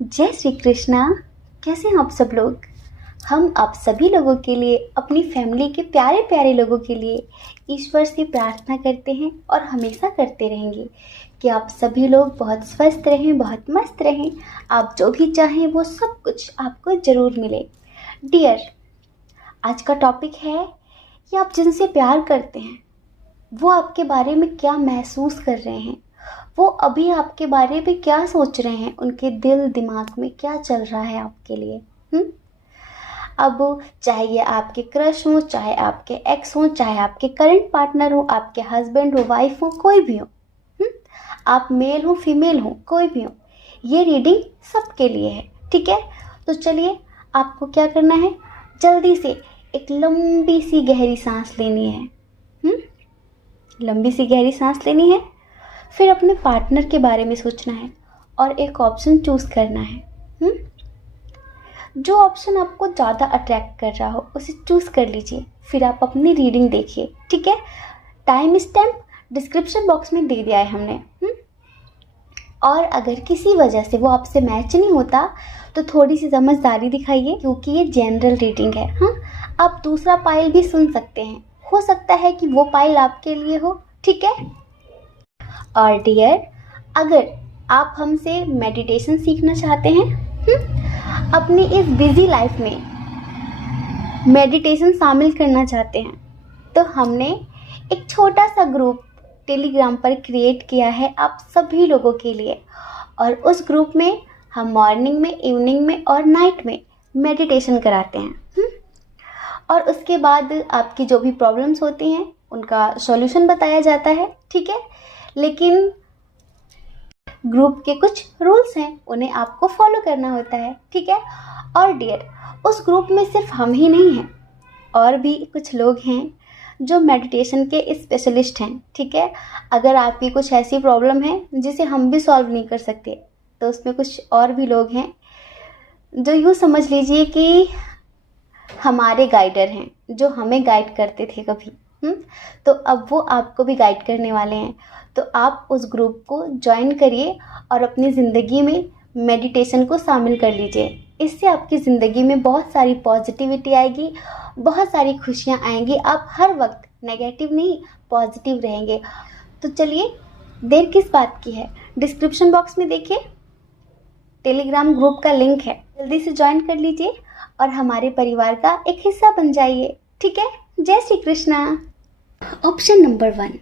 जय श्री कृष्णा। कैसे हैं आप सब लोग। हम आप सभी लोगों के लिए, अपनी फैमिली के प्यारे प्यारे लोगों के लिए ईश्वर से प्रार्थना करते हैं और हमेशा करते रहेंगे कि आप सभी लोग बहुत स्वस्थ रहें, बहुत मस्त रहें। आप जो भी चाहें वो सब कुछ आपको ज़रूर मिले। डियर, आज का टॉपिक है कि आप जिनसे प्यार करते हैं वो आपके बारे में क्या महसूस कर रहे हैं, वो अभी आपके बारे में क्या सोच रहे हैं, उनके दिल दिमाग में क्या चल रहा है आपके लिए। अब चाहे ये आपके क्रश हो, चाहे आपके एक्स हो, चाहे आपके करंट पार्टनर हो, आपके हस्बैंड हो, वाइफ हो, कोई भी हो, आप मेल हो, फीमेल हो, कोई भी हो, ये रीडिंग सबके लिए है। ठीक है, तो चलिए आपको क्या करना है, जल्दी से एक लंबी सी गहरी सांस लेनी है। लंबी सी गहरी सांस लेनी है, फिर अपने पार्टनर के बारे में सोचना है और एक ऑप्शन चूज़ करना है। जो ऑप्शन आपको ज़्यादा अट्रैक्ट कर रहा हो उसे चूज़ कर लीजिए, फिर आप अपनी रीडिंग देखिए। ठीक है, टाइम स्टैम्प डिस्क्रिप्शन बॉक्स में दे दिया है हमने। और अगर किसी वजह से वो आपसे मैच नहीं होता तो थोड़ी सी समझदारी दिखाइए, क्योंकि ये जनरल रीडिंग है। आप दूसरा पाइल भी सुन सकते हैं, हो सकता है कि वो पाइल आपके लिए हो। ठीक है। और डियर, अगर आप हमसे मेडिटेशन सीखना चाहते हैं, अपनी इस बिजी लाइफ में मेडिटेशन शामिल करना चाहते हैं, तो हमने एक छोटा सा ग्रुप टेलीग्राम पर क्रिएट किया है आप सभी लोगों के लिए। और उस ग्रुप में हम मॉर्निंग में, इवनिंग में और नाइट में मेडिटेशन कराते हैं। और उसके बाद आपकी जो भी प्रॉब्लम्स होती हैं उनका सॉल्यूशन बताया जाता है। ठीक है, लेकिन ग्रुप के कुछ रूल्स हैं, उन्हें आपको फॉलो करना होता है। ठीक है। और डियर, उस ग्रुप में सिर्फ हम ही नहीं हैं, और भी कुछ लोग हैं जो मेडिटेशन के स्पेशलिस्ट हैं। ठीक है, अगर आपकी कुछ ऐसी प्रॉब्लम है जिसे हम भी सॉल्व नहीं कर सकते, तो उसमें कुछ और भी लोग हैं जो यूँ समझ लीजिए कि हमारे गाइडर हैं, जो हमें गाइड करते थे कभी। तो अब वो आपको भी गाइड करने वाले हैं। तो आप उस ग्रुप को ज्वाइन करिए और अपनी ज़िंदगी में मेडिटेशन को शामिल कर लीजिए। इससे आपकी ज़िंदगी में बहुत सारी पॉजिटिविटी आएगी, बहुत सारी खुशियाँ आएंगी। आप हर वक्त नेगेटिव नहीं, पॉजिटिव रहेंगे। तो चलिए, देर किस बात की है, डिस्क्रिप्शन बॉक्स में देखिए टेलीग्राम ग्रुप का लिंक है, जल्दी से ज्वाइन कर लीजिए और हमारे परिवार का एक हिस्सा बन जाइए। ठीक है। जय श्री कृष्णा। ऑप्शन नंबर 1,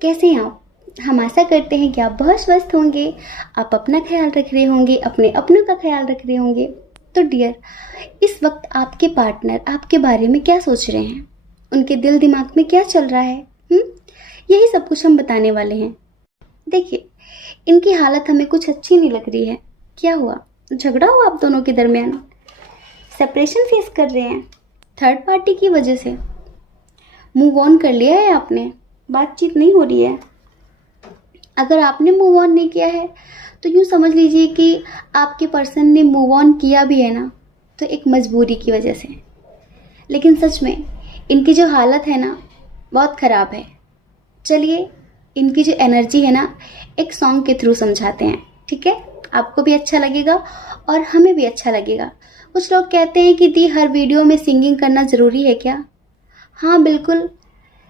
कैसे हैं आप। हम आशा करते हैं कि आप बहुत स्वस्थ होंगे, आप अपना ख्याल रख रहे होंगे, अपने अपनों का ख्याल रख रहे होंगे। तो डियर, इस वक्त आपके पार्टनर आपके बारे में क्या सोच रहे हैं, उनके दिल दिमाग में क्या चल रहा है, यही सब कुछ हम बताने वाले हैं। देखिए, इनकी हालत हमें कुछ अच्छी नहीं लग रही है। क्या हुआ, झगड़ा हुआ आप दोनों के दरमियान, सेपरेशन फेस कर रहे हैं थर्ड पार्टी की वजह से, मूव ऑन कर लिया है आपने, बातचीत नहीं हो रही है। अगर आपने मूव ऑन नहीं किया है तो यूँ समझ लीजिए कि आपके पर्सन ने मूव ऑन किया भी है ना, तो एक मजबूरी की वजह से। लेकिन सच में इनकी जो हालत है ना, बहुत ख़राब है। चलिए, इनकी जो एनर्जी है ना, एक सॉन्ग के थ्रू समझाते हैं। ठीक है, आपको भी अच्छा लगेगा और हमें भी अच्छा लगेगा। कुछ लोग कहते हैं कि दी, हर वीडियो में सिंगिंग करना ज़रूरी है क्या। हाँ बिल्कुल,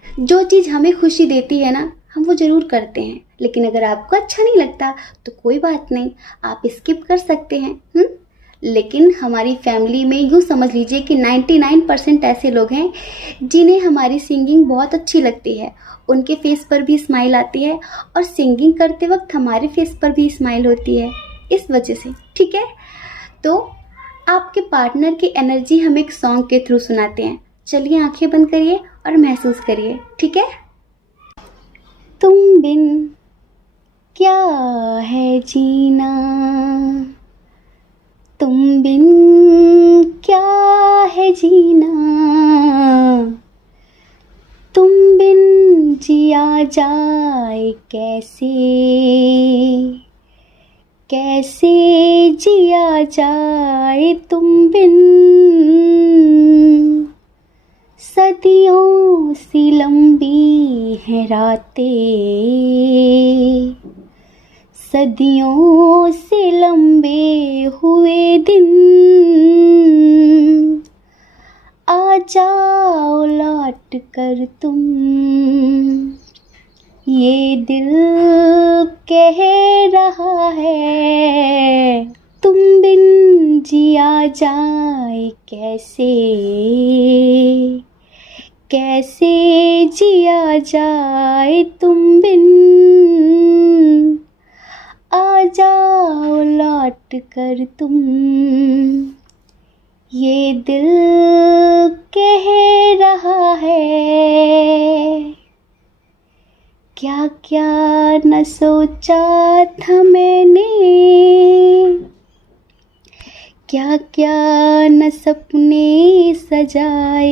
जो चीज़ हमें खुशी देती है ना, हम वो ज़रूर करते हैं। लेकिन अगर आपको अच्छा नहीं लगता तो कोई बात नहीं, आप स्किप कर सकते हैं। लेकिन हमारी फैमिली में यूँ समझ लीजिए कि 99% ऐसे लोग हैं जिन्हें हमारी सिंगिंग बहुत अच्छी लगती है, उनके फेस पर भी स्माइल आती है और सिंगिंग करते वक्त हमारे फेस पर भी स्माइल होती है, इस वजह से। ठीक है, तो आपके पार्टनर की एनर्जी हम एक सॉन्ग के थ्रू सुनाते हैं। चलिए, आंखें बंद करिए और महसूस करिए। ठीक है। तुम बिन क्या है जीना, तुम बिन क्या है जीना, तुम बिन जिया जाए कैसे, कैसे जिया जाए तुम बिन, सदियों सी लंबी है रातें, सदियों से लंबे हुए दिन, आ जाओ लौट कर तुम। ये दिल कह रहा है, तुम बिन जिया जाए कैसे, कैसे जिया जाए तुम बिन। आ जाओ लौट कर तुम। ये दिल कह रहा है, क्या क्या न सोचा था मैंने, क्या क्या न सपने सजाए,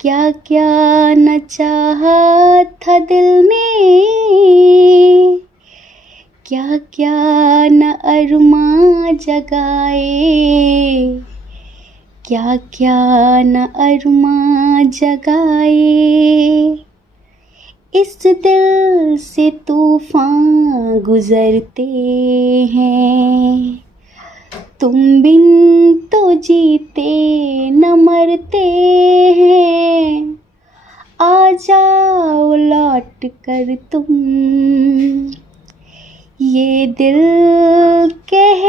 क्या क्या न चाहा था दिल ने, क्या क्या न अरमां जगाए, क्या क्या न अरमां जगाए। इस दिल से तूफान गुजरते हैं, तुम बिन तो जीते न मरते हैं। आ जाओ लौट कर तुम। ये दिल कह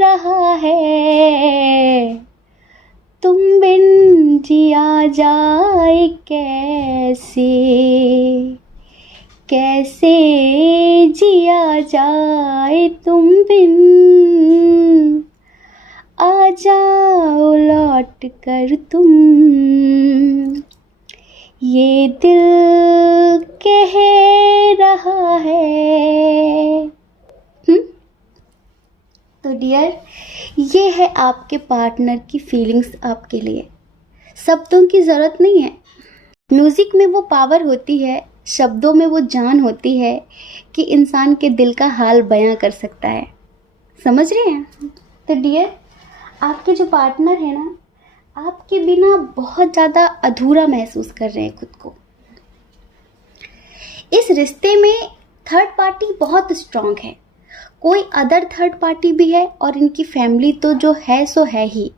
रहा है, तुम बिन जिया जाए कैसे, कैसे जिया जाए तुम बिन। आ जाओ लौट कर तुम। ये दिल कह रहा है। तो डियर, ये है आपके पार्टनर की फीलिंग्स आपके लिए। शब्दों की ज़रूरत नहीं है। म्यूज़िक में वो पावर होती है, शब्दों में वो जान होती है कि इंसान के दिल का हाल बयां कर सकता है। समझ रहे हैं? तो डियर, आपके जो पार्टनर है ना, आपके बिना बहुत ज़्यादा अधूरा महसूस कर रहे हैं खुद को। इस रिश्ते में थर्ड पार्टी बहुत स्ट्रांग है, कोई अदर थर्ड पार्टी भी है और इनकी फैमिली तो जो है सो है ही।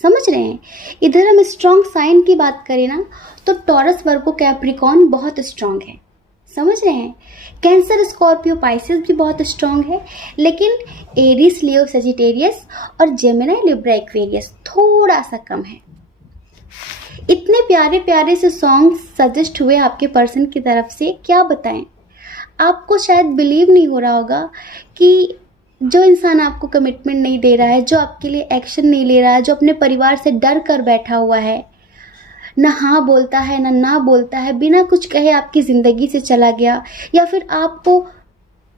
समझ रहे हैं? इधर हम स्ट्रांग साइन की बात करें ना, तो टॉरस, वर्गो, कैप्रिकॉर्न बहुत स्ट्रांग है। समझ रहे हैं? कैंसर, स्कॉर्पियो, पाइसेस भी बहुत स्ट्रांग है, लेकिन एरीज, लियो, सजिटेरियस और जेमिनी, लिब्रा, एक्वेरियस थोड़ा सा कम है। इतने प्यारे प्यारे से सॉन्ग सजेस्ट हुए आपके पर्सन की तरफ से, क्या बताएं। आपको शायद बिलीव नहीं हो रहा होगा कि जो इंसान आपको कमिटमेंट नहीं दे रहा है, जो आपके लिए एक्शन नहीं ले रहा है, जो अपने परिवार से डर कर बैठा हुआ है, ना हाँ बोलता है ना बोलता है, बिना कुछ कहे आपकी ज़िंदगी से चला गया, या फिर आपको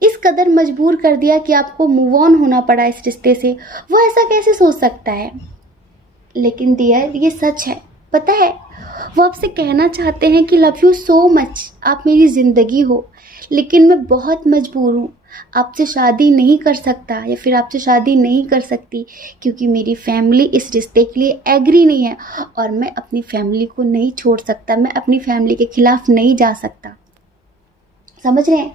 इस कदर मजबूर कर दिया कि आपको मूव ऑन होना पड़ा इस रिश्ते से, वो ऐसा कैसे सोच सकता है। लेकिन डियर, ये सच है। पता है, वो आपसे कहना चाहते हैं कि लव यू सो मच, आप मेरी ज़िंदगी हो, लेकिन मैं बहुत मजबूर हूँ, आपसे शादी नहीं कर सकता या फिर आपसे शादी नहीं कर सकती, क्योंकि मेरी फैमिली इस रिश्ते के लिए एग्री नहीं है और मैं अपनी फैमिली को नहीं छोड़ सकता, मैं अपनी फैमिली के खिलाफ नहीं जा सकता। समझ रहे हैं?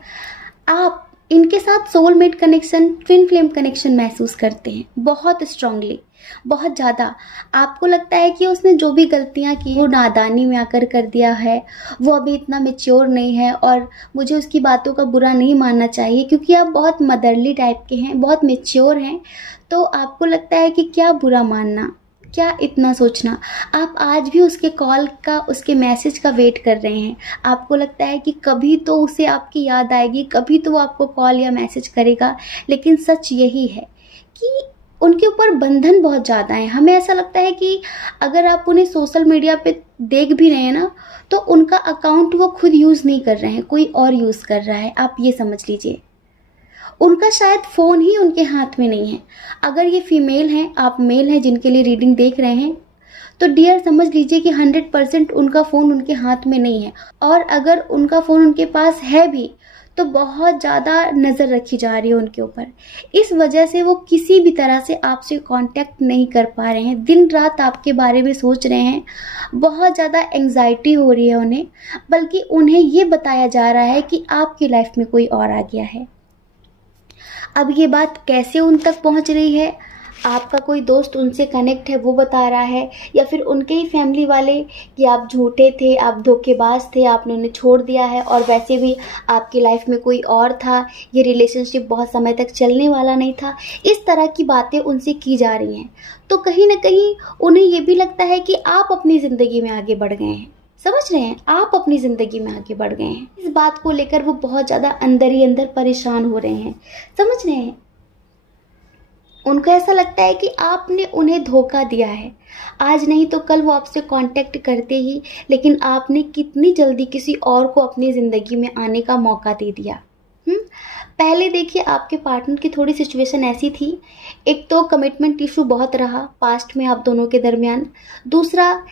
आप इनके साथ soulmate connection, twin flame connection महसूस करते हैं बहुत स्ट्रांगली, बहुत ज़्यादा। आपको लगता है कि उसने जो भी गलतियां की वो नादानी में आकर कर दिया है, वो अभी इतना मैच्योर नहीं है और मुझे उसकी बातों का बुरा नहीं मानना चाहिए, क्योंकि आप बहुत मदरली टाइप के हैं, बहुत मैच्योर हैं। तो आपको लगता है कि क्या बुरा मानना, क्या इतना सोचना। आप आज भी उसके कॉल का, उसके मैसेज का वेट कर रहे हैं। आपको लगता है कि कभी तो उसे आपकी याद आएगी, कभी तो वो आपको कॉल या मैसेज करेगा। लेकिन सच यही है कि उनके ऊपर बंधन बहुत ज़्यादा है। हमें ऐसा लगता है कि अगर आप उन्हें सोशल मीडिया पे देख भी रहे हैं ना, तो उनका अकाउंट वो खुद यूज़ नहीं कर रहे हैं, कोई और यूज़ कर रहा है। आप ये समझ लीजिए, उनका शायद फ़ोन ही उनके हाथ में नहीं है। अगर ये फीमेल हैं, आप मेल हैं जिनके लिए रीडिंग देख रहे हैं, तो डियर समझ लीजिए कि 100% उनका फ़ोन उनके हाथ में नहीं है। और अगर उनका फ़ोन उनके पास है भी, तो बहुत ज़्यादा नज़र रखी जा रही है उनके ऊपर। इस वजह से वो किसी भी तरह से आपसे कांटेक्ट नहीं कर पा रहे हैं, दिन रात आपके बारे में सोच रहे हैं, बहुत ज़्यादा एंग्जाइटी हो रही है उन्हें। बल्कि उन्हें ये बताया जा रहा है कि आपकी लाइफ में कोई और आ गया है। अब ये बात कैसे उन तक पहुंच रही है, आपका कोई दोस्त उनसे कनेक्ट है वो बता रहा है, या फिर उनके ही फैमिली वाले कि आप झूठे थे, आप धोखेबाज थे, आपने उन्हें छोड़ दिया है और वैसे भी आपकी लाइफ में कोई और था, ये रिलेशनशिप बहुत समय तक चलने वाला नहीं था, इस तरह की बातें उनसे की जा रही हैं। तो कहीं ना कहीं उन्हें ये भी लगता है कि आप अपनी ज़िंदगी में आगे बढ़ गए हैं। समझ रहे हैं, आप अपनी ज़िंदगी में आगे बढ़ गए हैं। इस बात को लेकर वो बहुत ज़्यादा अंदर ही अंदर परेशान हो रहे हैं। समझ रहे हैं, उनको ऐसा लगता है कि आपने उन्हें धोखा दिया है। आज नहीं तो कल वो आपसे कांटेक्ट करते ही, लेकिन आपने कितनी जल्दी किसी और को अपनी ज़िंदगी में आने का मौका दे दिया। पहले देखिए, आपके पार्टनर की थोड़ी सिचुएशन ऐसी थी, एक तो कमिटमेंट इशू बहुत रहा पास्ट में आप दोनों के दरमियान, दूसरा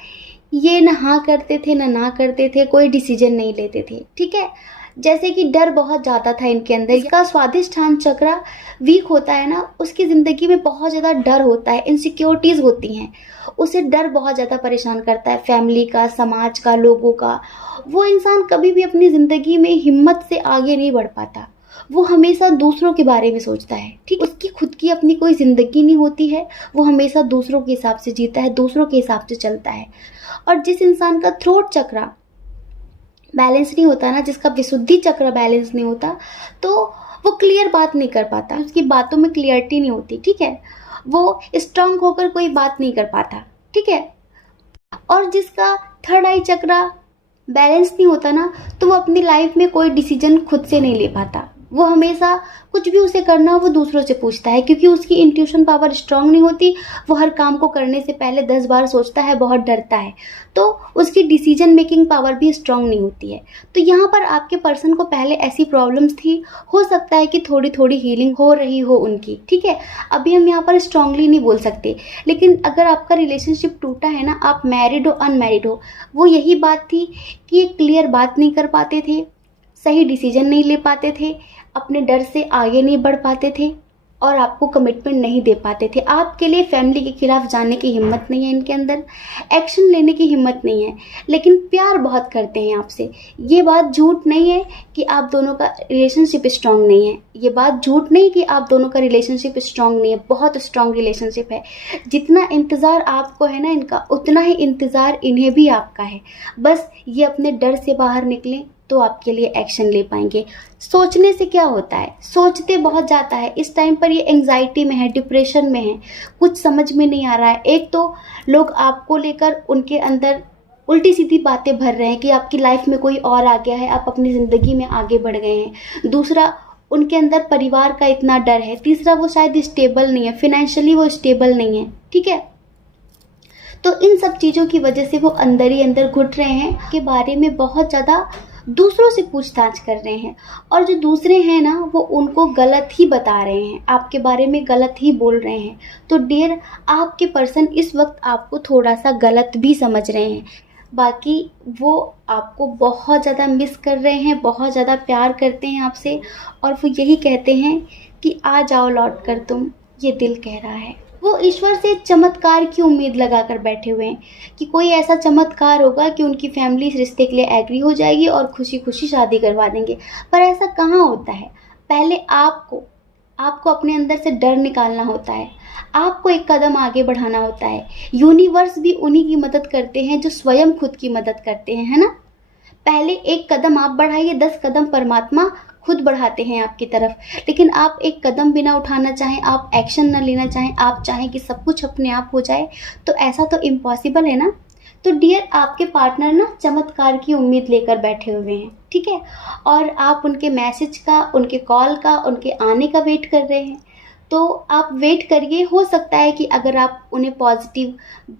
ये न हाँ करते थे ना करते थे, कोई डिसीजन नहीं लेते थे। ठीक है, जैसे कि डर बहुत ज़्यादा था इनके अंदर। इसका स्वादिष्ठान चक्र वीक होता है ना, उसकी ज़िंदगी में बहुत ज़्यादा डर होता है, इनसिक्योरिटीज़ होती हैं, उसे डर बहुत ज़्यादा परेशान करता है, फैमिली का, समाज का, लोगों का। वो इंसान कभी भी अपनी ज़िंदगी में हिम्मत से आगे नहीं बढ़ पाता, वो हमेशा दूसरों के बारे में सोचता है। ठीक, उसकी खुद की अपनी कोई ज़िंदगी नहीं होती है, वो हमेशा दूसरों के हिसाब से जीता है, दूसरों के हिसाब से चलता है। और जिस इंसान का थ्रोट चक्र बैलेंस नहीं होता ना, जिसका विशुद्धि चक्र बैलेंस नहीं होता, तो वो क्लियर बात नहीं कर पाता, उसकी बातों में क्लियरिटी नहीं होती। ठीक है, वो स्ट्रांग होकर कोई बात नहीं कर पाता। ठीक है, और जिसका थर्ड आई चक्र बैलेंस नहीं होता ना, तो वो अपनी लाइफ में कोई डिसीजन खुद से नहीं ले पाता। वो हमेशा कुछ भी उसे करना हो वो दूसरों से पूछता है, क्योंकि उसकी इंट्यूशन पावर स्ट्रांग नहीं होती। वो हर काम को करने से पहले 10 बार सोचता है, बहुत डरता है, तो उसकी डिसीजन मेकिंग पावर भी स्ट्रांग नहीं होती है। तो यहाँ पर आपके पर्सन को पहले ऐसी प्रॉब्लम्स थी, हो सकता है कि थोड़ी थोड़ी हीलिंग हो रही हो उनकी। ठीक है, अभी हम यहाँ पर स्ट्रांगली नहीं बोल सकते, लेकिन अगर आपका रिलेशनशिप टूटा है ना, आप मैरिड हो अनमैरिड हो, वो यही बात थी कि एक क्लियर बात नहीं कर पाते थे, सही डिसीजन नहीं ले पाते थे, अपने डर से आगे नहीं बढ़ पाते थे और आपको कमिटमेंट नहीं दे पाते थे। आपके लिए फैमिली के खिलाफ जाने की हिम्मत नहीं है इनके अंदर, एक्शन लेने की हिम्मत नहीं है, लेकिन प्यार बहुत करते हैं आपसे। ये बात झूठ नहीं है कि आप दोनों का रिलेशनशिप स्ट्रांग नहीं है, ये बात झूठ नहीं कि आप दोनों का रिलेशनशिप स्ट्रांग नहीं है, बहुत स्ट्रांग रिलेशनशिप है। जितना इंतज़ार आपको है ना इनका, उतना ही इंतज़ार इन्हें भी आपका है। बस ये अपने डर से बाहर निकलें तो आपके लिए एक्शन ले पाएंगे। सोचने से क्या होता है, सोचते बहुत ज़्यादा है, इस टाइम पर ये एंग्जाइटी में है, डिप्रेशन में है, कुछ समझ में नहीं आ रहा है। एक तो लोग आपको लेकर उनके अंदर उल्टी सीधी बातें भर रहे हैं कि आपकी लाइफ में कोई और आ गया है, आप अपनी ज़िंदगी में आगे बढ़ गए हैं। दूसरा, उनके अंदर परिवार का इतना डर है। तीसरा, वो शायद स्टेबल नहीं है, फिनेंशियली वो स्टेबल नहीं है। ठीक है, तो इन सब चीज़ों की वजह से वो अंदर ही अंदर घुट रहे हैं, के बारे में बहुत ज़्यादा दूसरों से पूछताछ कर रहे हैं, और जो दूसरे हैं ना, वो उनको गलत ही बता रहे हैं, आपके बारे में गलत ही बोल रहे हैं। तो डियर, आपके पर्सन इस वक्त आपको थोड़ा सा गलत भी समझ रहे हैं, बाकी वो आपको बहुत ज़्यादा मिस कर रहे हैं, बहुत ज़्यादा प्यार करते हैं आपसे, और वो यही कहते हैं कि आ जाओ लौट कर तुम, ये दिल कह रहा है। वो ईश्वर से चमत्कार की उम्मीद लगाकर बैठे हुए हैं कि कोई ऐसा चमत्कार होगा कि उनकी फैमिली इस रिश्ते के लिए एग्री हो जाएगी और खुशी खुशी शादी करवा देंगे। पर ऐसा कहाँ होता है, पहले आपको अपने अंदर से डर निकालना होता है, आपको एक कदम आगे बढ़ाना होता है। यूनिवर्स भी उन्हीं की मदद करते हैं जो स्वयं खुद की मदद करते हैं, है ना। पहले एक कदम आप बढ़ाइए, 10 कदम परमात्मा खुद बढ़ाते हैं आपकी तरफ। लेकिन आप एक कदम भी ना उठाना चाहें, आप एक्शन ना लेना चाहें, आप चाहें कि सब कुछ अपने आप हो जाए, तो ऐसा तो इम्पॉसिबल है ना। तो डियर, आपके पार्टनर ना चमत्कार की उम्मीद लेकर बैठे हुए हैं। ठीक है, और आप उनके मैसेज का, उनके कॉल का, उनके आने का वेट कर रहे हैं। तो आप वेट करिए, हो सकता है कि अगर आप उन्हें पॉजिटिव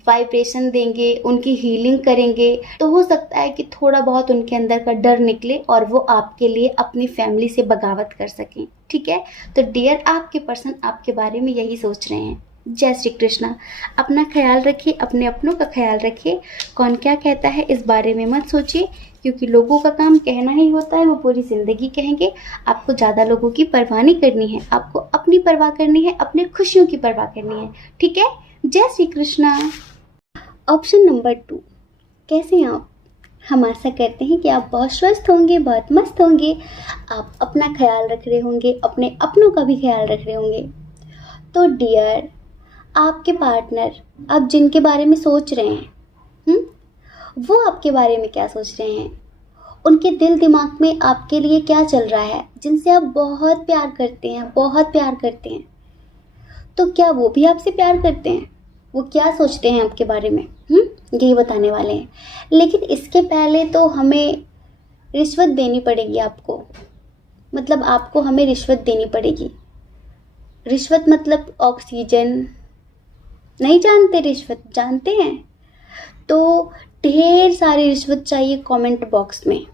वाइब्रेशन देंगे, उनकी हीलिंग करेंगे, तो हो सकता है कि थोड़ा बहुत उनके अंदर का डर निकले और वो आपके लिए अपनी फैमिली से बगावत कर सकें। ठीक है, तो डियर, आपके पर्सन आपके बारे में यही सोच रहे हैं। जय श्री कृष्णा। अपना ख्याल रखिए, अपने अपनों का ख्याल रखिए। कौन क्या कहता है इस बारे में मत सोचिए, क्योंकि लोगों का काम कहना ही होता है, वो पूरी ज़िंदगी कहेंगे। आपको ज़्यादा लोगों की परवाह नहीं करनी है, आपको अपनी परवाह करनी है, अपने खुशियों की परवाह करनी है। ठीक है, जय श्री कृष्णा। ऑप्शन नंबर 2, कैसे हैं आप? हम आशा करते हैं कि आप बहुत स्वस्थ होंगे, बहुत मस्त होंगे। आप अपना ख्याल रख रहे होंगे, अपने अपनों का भी ख्याल रख रहे होंगे। तो डियर, आपके पार्टनर आप जिनके बारे में सोच रहे हैं, वो आपके बारे में क्या सोच रहे हैं? उनके दिल दिमाग में आपके लिए क्या चल रहा है? जिनसे आप बहुत प्यार करते हैं, बहुत प्यार करते हैं, तो क्या वो भी आपसे प्यार करते हैं? वो क्या सोचते हैं आपके बारे में? यही बताने वाले हैं। लेकिन इसके पहले तो हमें रिश्वत देनी पड़ेगी आपको, मतलब आपको हमें रिश्वत देनी पड़ेगी। रिश्वत मतलब ऑक्सीजन। नहीं जानते रिश्वत? जानते हैं? तो ढेर सारी रिश्वत चाहिए कमेंट बॉक्स में।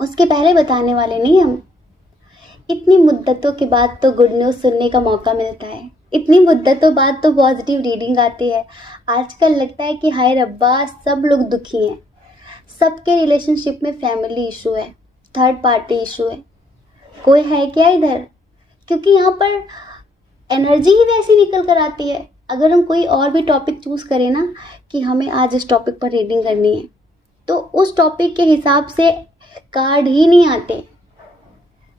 उसके पहले बताने वाले नहीं हम। इतनी मुद्दतों के बाद तो गुड न्यूज़ सुनने का मौका मिलता है, इतनी मुद्दतों बाद तो पॉजिटिव रीडिंग आती है। आजकल लगता है कि हाय रब्बा, सब लोग दुखी हैं, सबके रिलेशनशिप में फैमिली इशू है, थर्ड पार्टी इशू है। कोई है क्या इधर? क्योंकि यहाँ पर एनर्जी ही वैसी निकल कर आती है। अगर हम कोई और भी टॉपिक चूज़ करें ना कि हमें आज इस टॉपिक पर रीडिंग करनी है, तो उस टॉपिक के हिसाब से कार्ड ही नहीं आते।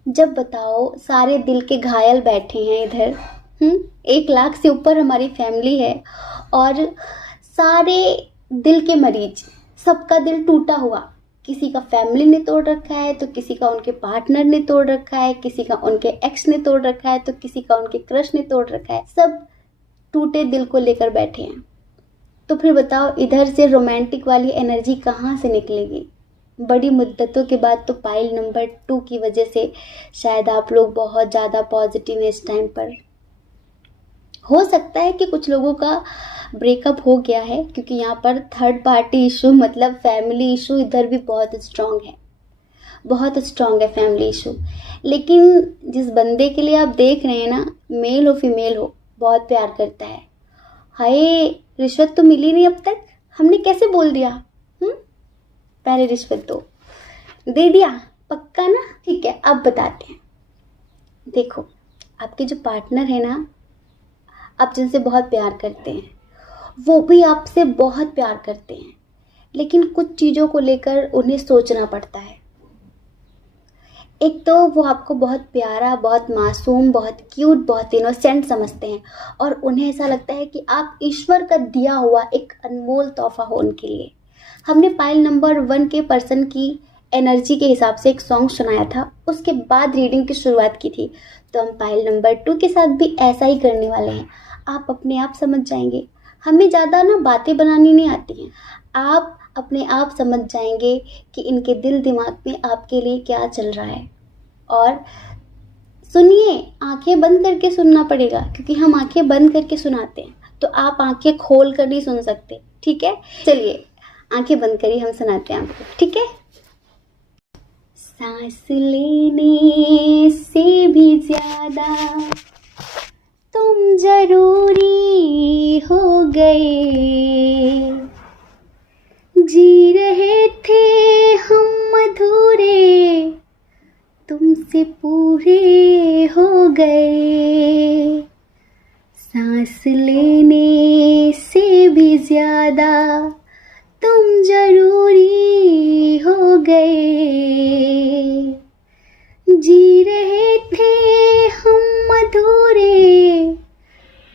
जब बताओ, सारे दिल के घायल बैठे हैं इधर, 1 लाख से ऊपर हमारी फैमिली है और सारे दिल के मरीज, सबका दिल टूटा हुआ। किसी का फैमिली ने तोड़ रखा है, तो किसी का उनके पार्टनर ने तोड़ रखा है, किसी का उनके एक्स ने तोड़ रखा है, तो किसी का उनके क्रश ने तोड़ रखा है। सब टूटे दिल को लेकर बैठे हैं। तो फिर बताओ, इधर से रोमांटिक वाली एनर्जी कहाँ से निकलेगी? बड़ी मुद्दतों के बाद तो पाइल नंबर 2 की वजह से शायद आप लोग बहुत ज़्यादा पॉजिटिव हैं इस टाइम पर। हो सकता है कि कुछ लोगों का ब्रेकअप हो गया है, क्योंकि यहाँ पर थर्ड पार्टी इशू मतलब फैमिली इशू इधर भी बहुत स्ट्रांग है, बहुत स्ट्रांग है फैमिली इशू। लेकिन जिस बंदे के लिए आप देख रहे हैं ना, मेल हो फीमेल हो, बहुत प्यार करता है। हाय, रिश्वत तो मिली नहीं अब तक, हमने कैसे बोल दिया? पहले रिश्वत दे दिया, पक्का ना? ठीक है, अब बताते हैं। देखो, आपके जो पार्टनर है ना, आप जिनसे बहुत प्यार करते हैं, वो भी आपसे बहुत प्यार करते हैं, लेकिन कुछ चीज़ों को लेकर उन्हें सोचना पड़ता है। एक तो वो आपको बहुत प्यारा, बहुत मासूम, बहुत क्यूट, बहुत इनोसेंट समझते हैं और उन्हें ऐसा लगता है कि आप ईश्वर का दिया हुआ एक अनमोल तोहफा हो उनके लिए। हमने पाइल नंबर 1 के पर्सन की एनर्जी के हिसाब से एक सॉन्ग सुनाया था, उसके बाद रीडिंग की शुरुआत की थी। तो हम पाइल नंबर 2 के साथ भी ऐसा ही करने वाले हैं। आप अपने आप समझ जाएंगे, हमें ज़्यादा ना बातें बनानी नहीं आती हैं। आप अपने आप समझ जाएंगे कि इनके दिल दिमाग में आपके लिए क्या चल रहा है। और सुनिए, आंखें बंद करके सुनना पड़ेगा, क्योंकि हम आंखें बंद करके सुनाते हैं, तो आप आंखें खोल कर नहीं सुन सकते, ठीक है? चलिए, आंखें बंद करिए, हम सुनाते हैं आपको, ठीक है? सांस लेने से भी ज्यादा तुम जरूरी हो गए, जी रहे थे हम अधूरे, तुमसे पूरे हो गए। सांस लेने से भी ज्यादा तुम जरूरी हो गए, जी रहे थे हम अधूरे,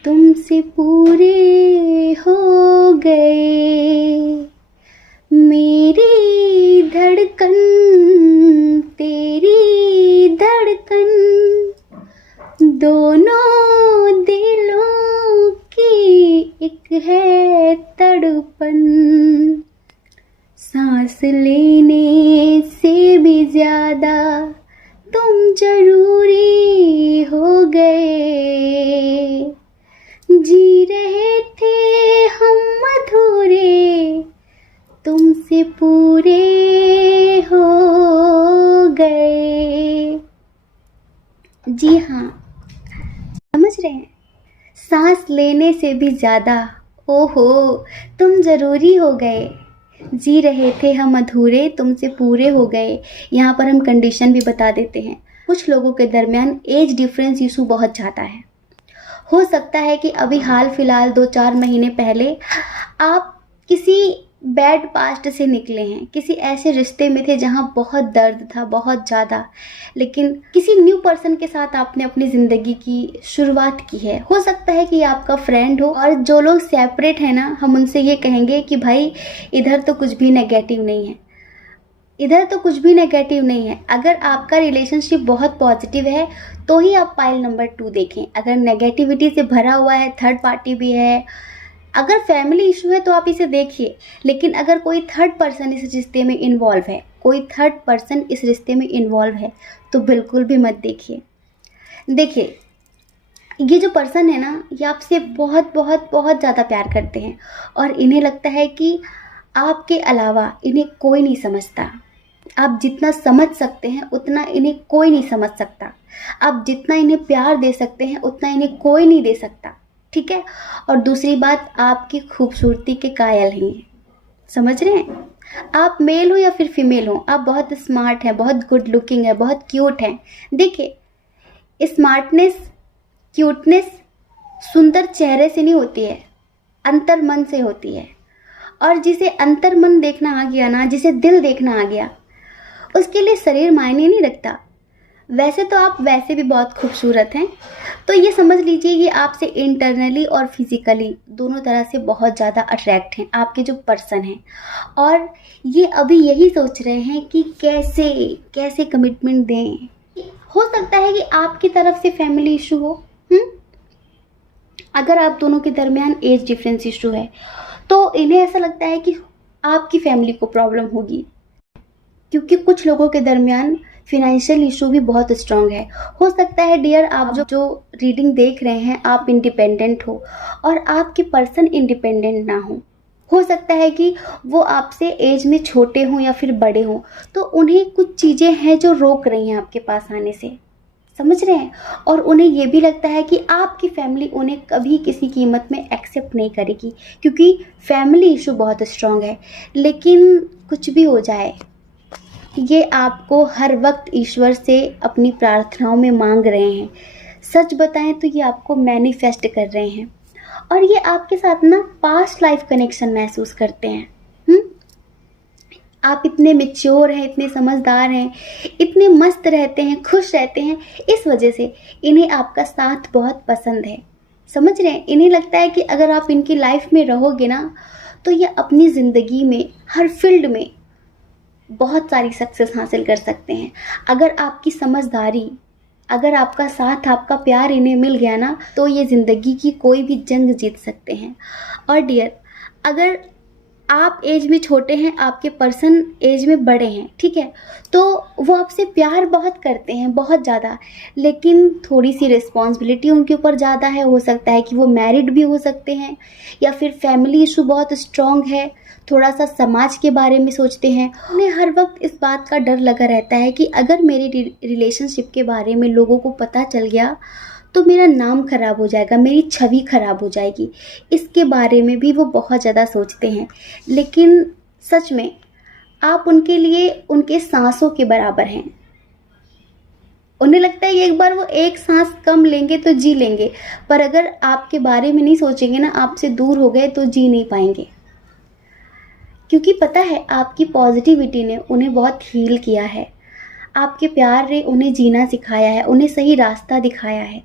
तुमसे पूरे हो गए। मेरी धड़कन तेरी धड़कन, दोनों दिलों की एक है तड़पन। सांस लेने से भी ज्यादा तुम जरूरी हो गए, जी रहे थे हम अधूरे, तुमसे पूरे हो गए। जी हाँ, समझ रहे हैं? सांस लेने से भी ज़्यादा, ओहो, तुम ज़रूरी हो गए, जी रहे थे हम अधूरे, तुमसे पूरे हो गए। यहाँ पर हम कंडीशन भी बता देते हैं। कुछ लोगों के दरमियान एज डिफरेंस इशू बहुत ज़्यादा है। हो सकता है कि अभी हाल फिलहाल 2-4 महीने पहले आप किसी बैड पास्ट से निकले हैं, किसी ऐसे रिश्ते में थे जहाँ बहुत दर्द था, बहुत ज़्यादा, लेकिन किसी न्यू पर्सन के साथ आपने अपनी ज़िंदगी की शुरुआत की है। हो सकता है कि आपका फ्रेंड हो, और जो लोग सेपरेट हैं ना, हम उनसे ये कहेंगे कि भाई इधर तो कुछ भी नेगेटिव नहीं है, इधर तो कुछ भी नेगेटिव नहीं है। अगर आपका रिलेशनशिप बहुत पॉजिटिव है तो ही आप पाइल नंबर 2 देखें। अगर नेगेटिविटी से भरा हुआ है, थर्ड पार्टी भी है, अगर फैमिली इशू है तो आप इसे देखिए, लेकिन अगर कोई थर्ड पर्सन इस रिश्ते में इन्वॉल्व है, कोई थर्ड पर्सन इस रिश्ते में इन्वॉल्व है, तो बिल्कुल भी मत देखिए। देखिए, ये जो पर्सन है ना, ये आपसे बहुत बहुत बहुत ज़्यादा प्यार करते हैं, और इन्हें लगता है कि आपके अलावा इन्हें कोई नहीं समझता। आप जितना समझ सकते हैं उतना इन्हें कोई नहीं समझ सकता। आप जितना इन्हें प्यार दे सकते हैं उतना इन्हें कोई नहीं दे सकता, ठीक है। और दूसरी बात, आपकी खूबसूरती के कायल हैं ये, समझ रहे हैं। आप मेल हो या फिर फीमेल हो, आप बहुत स्मार्ट हैं, बहुत गुड लुकिंग है, बहुत क्यूट हैं। देखिए, स्मार्टनेस, क्यूटनेस सुंदर चेहरे से नहीं होती है, अंतर मन से होती है। और जिसे अंतर मन देखना आ गया ना, जिसे दिल देखना आ गया, उसके लिए शरीर मायने नहीं रखता। वैसे तो आप वैसे भी बहुत खूबसूरत हैं, तो ये समझ लीजिए कि आपसे इंटरनली और फिजिकली दोनों तरह से बहुत ज़्यादा अट्रैक्ट हैं आपके जो पर्सन हैं। और ये अभी यही सोच रहे हैं कि कैसे कैसे कमिटमेंट दें। हो सकता है कि आपकी तरफ से फैमिली इशू हो। अगर आप दोनों के दरमियान एज डिफरेंस इशू है तो इन्हें ऐसा लगता है कि आपकी फैमिली को प्रॉब्लम होगी, क्योंकि कुछ लोगों के दरमियान फिनेंशियल इशू भी बहुत स्ट्रांग है। हो सकता है डियर, आप जो रीडिंग देख रहे हैं, आप इंडिपेंडेंट हो और आपके पर्सन इंडिपेंडेंट ना हो सकता है कि वो आपसे एज में छोटे हों या फिर बड़े हों, तो उन्हें कुछ चीज़ें हैं जो रोक रही हैं आपके पास आने से, समझ रहे हैं। और उन्हें ये भी लगता है कि आपकी फैमिली उन्हें कभी किसी कीमत में एक्सेप्ट नहीं करेगी, क्योंकि फैमिली इशू बहुत स्ट्रांग है। लेकिन कुछ भी हो जाए, ये आपको हर वक्त ईश्वर से अपनी प्रार्थनाओं में मांग रहे हैं। सच बताएं तो ये आपको मैनिफेस्ट कर रहे हैं, और ये आपके साथ ना पास्ट लाइफ कनेक्शन महसूस करते हैं। आप इतने मैच्योर हैं, इतने समझदार हैं, इतने मस्त रहते हैं, खुश रहते हैं, इस वजह से इन्हें आपका साथ बहुत पसंद है, समझ रहे हैं। इन्हें लगता है कि अगर आप इनकी लाइफ में रहोगे ना, तो ये अपनी ज़िंदगी में हर फील्ड में बहुत सारी सक्सेस हासिल कर सकते हैं। अगर आपकी समझदारी, अगर आपका साथ, आपका प्यार इन्हें मिल गया ना, तो ये ज़िंदगी की कोई भी जंग जीत सकते हैं। और डियर, अगर आप एज में छोटे हैं, आपके पर्सन एज में बड़े हैं, ठीक है, तो वो आपसे प्यार बहुत करते हैं, बहुत ज़्यादा, लेकिन थोड़ी सी रिस्पॉन्सिबिलिटी उनके ऊपर ज़्यादा है। हो सकता है कि वो मैरिड भी हो सकते हैं, या फिर फैमिली इशू बहुत स्ट्रॉन्ग है, थोड़ा सा समाज के बारे में सोचते हैं। उन्हें हर वक्त इस बात का डर लगा रहता है कि अगर मेरी रिलेशनशिप के बारे में लोगों को पता चल गया तो मेरा नाम खराब हो जाएगा, मेरी छवि खराब हो जाएगी। इसके बारे में भी वो बहुत ज़्यादा सोचते हैं। लेकिन सच में आप उनके लिए उनके सांसों के बराबर हैं। उन्हें लगता है कि एक बार वो एक सांस कम लेंगे तो जी लेंगे, पर अगर आपके बारे में नहीं सोचेंगे ना, आपसे दूर हो गए तो जी नहीं पाएंगे। क्योंकि पता है, आपकी पॉजिटिविटी ने उन्हें बहुत हील किया है, आपके प्यार ने उन्हें जीना सिखाया है, उन्हें सही रास्ता दिखाया है।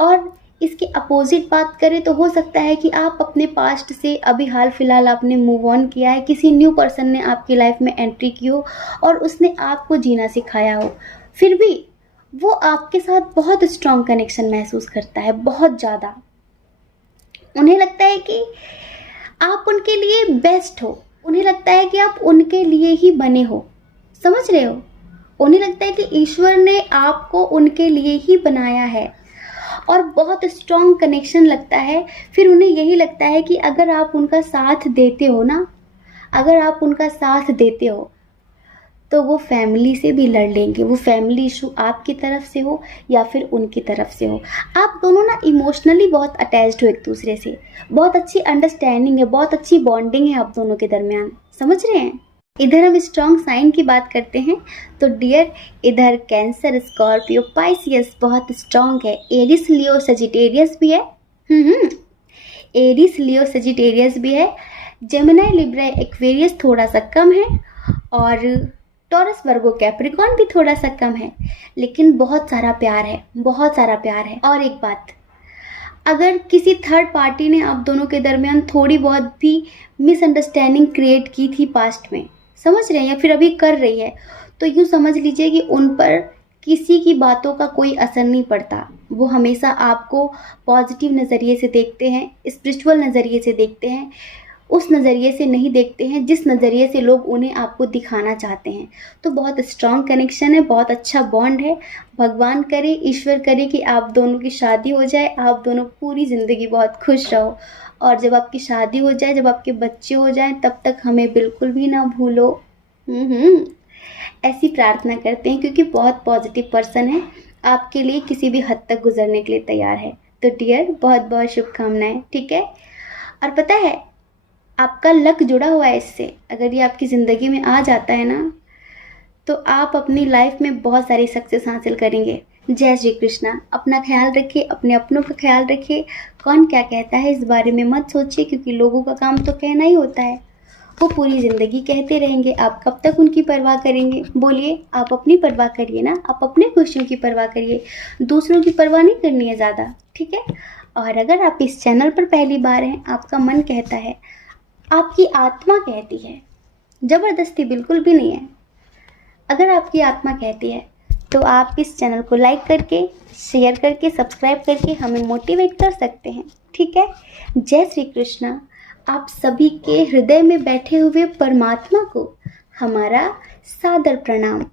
और इसके अपोजिट बात करें तो हो सकता है कि आप अपने पास्ट से अभी हाल फिलहाल आपने मूव ऑन किया है, किसी न्यू पर्सन ने आपकी लाइफ में एंट्री की हो और उसने आपको जीना सिखाया हो, फिर भी वो आपके साथ बहुत स्ट्रॉन्ग कनेक्शन महसूस करता है, बहुत ज़्यादा। उन्हें लगता है कि आप उनके लिए बेस्ट हो, उन्हें लगता है कि आप उनके लिए ही बने हो, समझ रहे हो। उन्हें लगता है कि ईश्वर ने आपको उनके लिए ही बनाया है, और बहुत स्ट्रॉन्ग कनेक्शन लगता है। फिर उन्हें यही लगता है कि अगर आप उनका साथ देते हो ना, अगर आप उनका साथ देते हो तो वो फैमिली से भी लड़ लेंगे। वो फैमिली इशू आपकी तरफ से हो या फिर उनकी तरफ से हो, आप दोनों ना इमोशनली बहुत अटैच्ड हो एक दूसरे से, बहुत अच्छी अंडरस्टैंडिंग है, बहुत अच्छी बॉन्डिंग है आप दोनों के दरमियान, समझ रहे हैं। इधर हम स्ट्रॉन्ग साइन की बात करते हैं तो डियर, इधर कैंसर, स्कॉर्पियो, पाइसियस बहुत स्ट्रॉन्ग है। एरिस, लियो, सजिटेरियस भी है। एरिस, लियो, सजिटेरियस भी है। जेमिनी लिब्रा एक्वेरियस थोड़ा सा कम है और टॉरस वर्गो कैप्रिकॉर्न भी थोड़ा सा कम है, लेकिन बहुत सारा प्यार है, बहुत सारा प्यार है। और एक बात, अगर किसी थर्ड पार्टी ने आप दोनों के दरमियान थोड़ी बहुत भी मिसअंडरस्टैंडिंग क्रिएट की थी पास्ट में, समझ रहे हैं, या फिर अभी कर रही है, तो यूँ समझ लीजिए कि उन पर किसी की बातों का कोई असर नहीं पड़ता। वो हमेशा आपको पॉजिटिव नज़रिए से देखते हैं, स्पिरिचुअल नज़रिए से देखते हैं, उस नज़रिए से नहीं देखते हैं जिस नज़रिए से लोग उन्हें आपको दिखाना चाहते हैं। तो बहुत स्ट्रॉन्ग कनेक्शन है, बहुत अच्छा बॉन्ड है। भगवान करे, ईश्वर करे कि आप दोनों की शादी हो जाए, आप दोनों पूरी ज़िंदगी बहुत खुश रहो। और जब आपकी शादी हो जाए, जब आपके बच्चे हो जाएं, तब तक हमें बिल्कुल भी ना भूलो। ऐसी प्रार्थना करते हैं, क्योंकि बहुत पॉजिटिव पर्सन है, आपके लिए किसी भी हद तक गुजरने के लिए तैयार है। तो डियर, बहुत बहुत शुभकामनाएं, ठीक है। और पता है, आपका लक जुड़ा हुआ है इससे। अगर ये आपकी ज़िंदगी में आ जाता है ना, तो आप अपनी लाइफ में बहुत सारी सक्सेस हासिल करेंगे। जय श्री कृष्णा। अपना ख्याल रखिए, अपने अपनों का ख्याल रखिए। कौन क्या कहता है इस बारे में मत सोचिए, क्योंकि लोगों का काम तो कहना ही होता है। वो पूरी ज़िंदगी कहते रहेंगे, आप कब तक उनकी परवाह करेंगे? बोलिए, आप अपनी परवाह करिए ना, आप अपने खुशियों की परवाह करिए, दूसरों की परवाह नहीं करनी है ज़्यादा, ठीक है। और अगर आप इस चैनल पर पहली बार हैं, आपका मन कहता है, आपकी आत्मा कहती है, ज़बरदस्ती बिल्कुल भी नहीं है, अगर आपकी आत्मा कहती है, तो आप इस चैनल को लाइक करके, शेयर करके, सब्सक्राइब करके हमें मोटिवेट कर सकते हैं, ठीक है। जय श्री कृष्णा। आप सभी के हृदय में बैठे हुए परमात्मा को हमारा सादर प्रणाम।